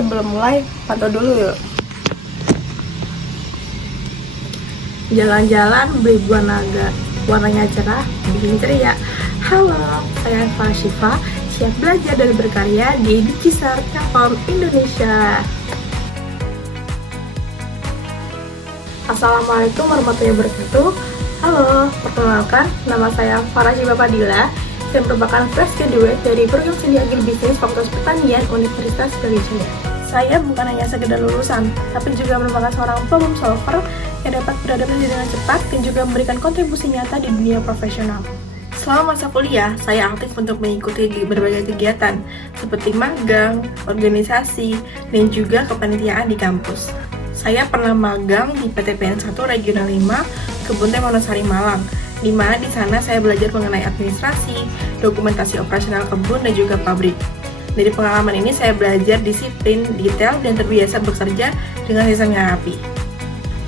sebelum mulai, pantau dulu yuk. Jalan-jalan beli buah naga, warnanya cerah, bikin ceria. Halo, saya Farah Syifa, siap belajar dan berkarya di Digistar Telkom Indonesia. Assalamualaikum warahmatullahi wabarakatuh. Halo, perkenalkan, nama saya Farah Syifa Fadila. Saya merupakan fresh graduate dari program studi agribisnis Fakultas Pertanian Universitas Brawijaya. Saya bukan hanya sekedar lulusan, tapi juga merupakan seorang problem solver yang dapat beradaptasi dengan cepat dan juga memberikan kontribusi nyata di dunia profesional. Selama masa kuliah, saya aktif untuk mengikuti berbagai kegiatan seperti magang, organisasi, dan juga kepanitiaan di kampus. Saya pernah magang di PTPN 1 Regional 5, Kebun Teh Wonosari Malang, di mana di sana saya belajar mengenai administrasi, dokumentasi operasional kebun dan juga pabrik. Dari pengalaman ini saya belajar disiplin, detail, dan terbiasa bekerja dengan sistem yang rapi.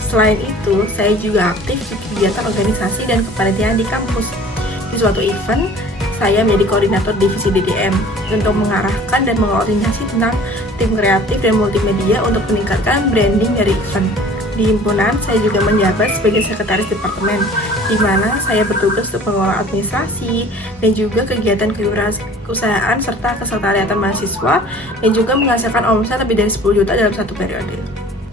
Selain itu, saya juga aktif di kegiatan organisasi dan kepanitiaan di kampus. Di suatu event, saya menjadi koordinator divisi DDM untuk mengarahkan dan mengkoordinasi tentang tim kreatif dan multimedia untuk meningkatkan branding dari event. Di himpunan, saya juga menjabat sebagai sekretaris departemen, di mana saya bertugas untuk mengelola administrasi dan juga kegiatan kewirausahaan serta kesekretariatan mahasiswa dan juga menghasilkan omset lebih dari 10 juta dalam satu periode.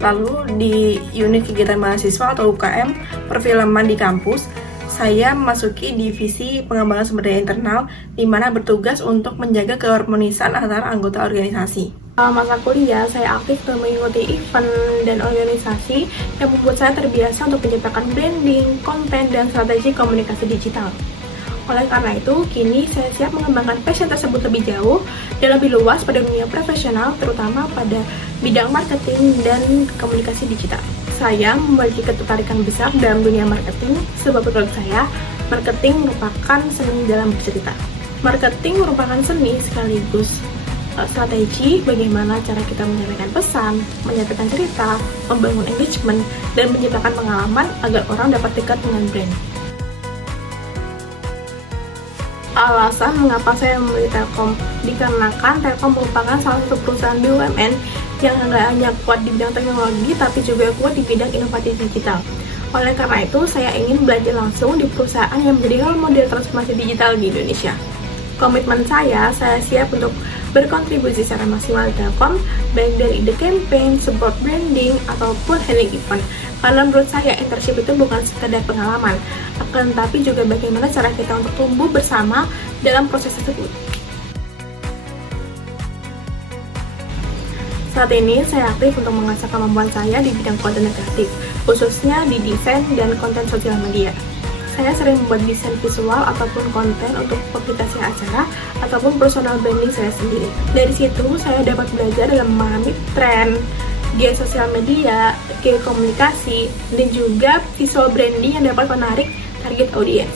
Lalu di unit kegiatan mahasiswa atau UKM perfilman di kampus, saya memasuki divisi pengembangan sumber daya internal, di mana bertugas untuk menjaga keharmonisan antara anggota organisasi. Masa kuliah, saya aktif mengikuti event dan organisasi yang membuat saya terbiasa untuk menciptakan branding, konten, dan strategi komunikasi digital. Oleh karena itu, kini saya siap mengembangkan passion tersebut lebih jauh dan lebih luas pada dunia profesional, terutama pada bidang marketing dan komunikasi digital. Saya memiliki ketertarikan besar dalam dunia marketing, sebab menurut saya, marketing merupakan seni dalam bercerita. Marketing merupakan seni sekaligus strategi bagaimana cara kita menyampaikan pesan, menyampaikan cerita, membangun engagement, dan menciptakan pengalaman agar orang dapat dekat dengan brand. Alasan mengapa saya memilih Telkom, dikarenakan Telkom merupakan salah satu perusahaan BUMN yang nggak hanya kuat di bidang teknologi, tapi juga kuat di bidang inovasi digital. Oleh karena itu, saya ingin belajar langsung di perusahaan yang menjadi role model transformasi digital di Indonesia. Komitmen saya siap untuk berkontribusi secara maksimal di Telkom, baik dari ide campaign, support branding, ataupun handling event. Karena menurut saya, internship itu bukan sekedar pengalaman, akan tetapi juga bagaimana cara kita untuk tumbuh bersama dalam proses tersebut. Saat ini, saya aktif untuk mengasah kemampuan saya di bidang konten kreatif, khususnya di desain dan konten sosial media. Saya sering membuat desain visual ataupun konten untuk publikasi acara ataupun personal branding saya sendiri. Dari situ, saya dapat belajar dalam memahami tren, gaya sosial media, gaya komunikasi, dan juga visual branding yang dapat menarik target audiens.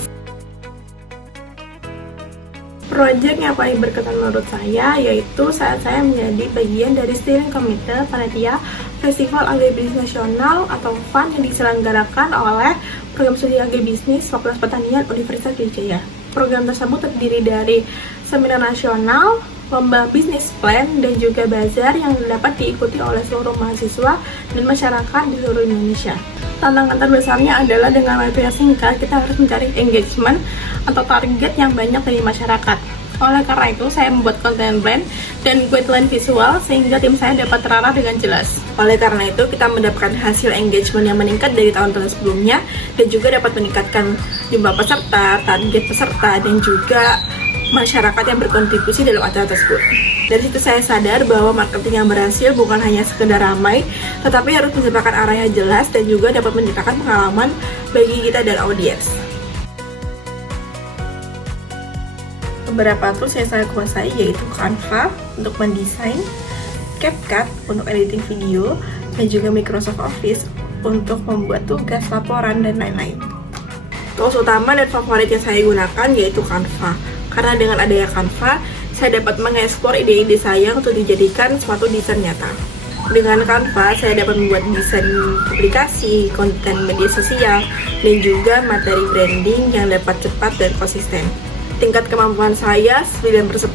Project yang paling berkesan menurut saya yaitu saat saya menjadi bagian dari steering committee panitia Festival Agribisnis Nasional atau FUN yang diselenggarakan oleh Program Studi Agribisnis Fakultas Pertanian Universitas Brawijaya. Program tersebut terdiri dari seminar nasional, lomba bisnis plan, dan juga bazar yang dapat diikuti oleh seluruh mahasiswa dan masyarakat di seluruh Indonesia. Tantangan terbesarnya adalah dengan waktu yang singkat, kita harus mencari engagement atau target yang banyak dari masyarakat. Oleh karena itu, saya membuat konten brand dan guideline visual sehingga tim saya dapat terarah dengan jelas. Oleh karena itu, kita mendapatkan hasil engagement yang meningkat dari tahun-tahun sebelumnya dan juga dapat meningkatkan jumlah peserta, target peserta, dan juga masyarakat yang berkontribusi dalam acara tersebut. Dari situ saya sadar bahwa marketing yang berhasil bukan hanya sekedar ramai, tetapi harus menciptakan arah yang jelas dan juga dapat menciptakan pengalaman bagi kita dan audiens. Beberapa tools yang saya kuasai yaitu Canva untuk mendesain, CapCut untuk editing video, dan juga Microsoft Office untuk membuat tugas, laporan, dan lain-lain. Tools utama dan favorit yang saya gunakan yaitu Canva, karena dengan adanya Canva, saya dapat mengeksplor ide-ide saya untuk dijadikan suatu desain nyata. Dengan Canva, saya dapat membuat desain publikasi, konten media sosial, dan juga materi branding yang dapat cepat dan konsisten. tingkat kemampuan saya 9/10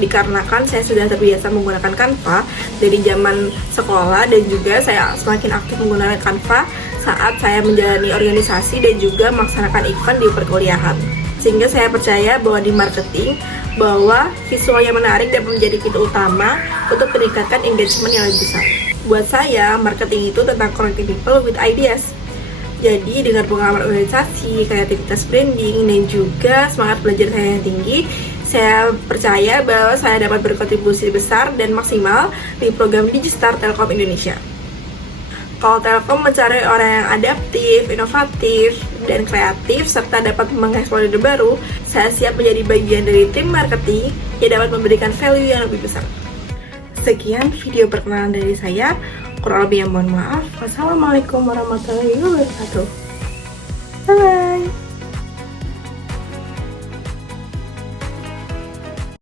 dikarenakan saya sudah terbiasa menggunakan Canva dari zaman sekolah, dan juga saya semakin aktif menggunakan Canva saat saya menjalani organisasi dan juga melaksanakan event di perkuliahan. Sehingga saya percaya bahwa di marketing, bahwa visual yang menarik dapat menjadi pintu utama untuk meningkatkan engagement yang lebih besar. Buat saya, marketing itu tentang connecting people with ideas. Jadi dengan pengalaman organisasi, kreativitas branding, dan juga semangat belajar saya yang tinggi, saya percaya bahwa saya dapat berkontribusi besar dan maksimal di program Digistar Telkom Indonesia. Kalau Telkom mencari orang yang adaptif, inovatif, dan kreatif, serta dapat mengeksplor ide baru, saya siap menjadi bagian dari tim marketing yang dapat memberikan value yang lebih besar. Sekian video perkenalan dari saya. Kurang lebih yang mohon maaf. Wassalamualaikum warahmatullahi wabarakatuh. Bye.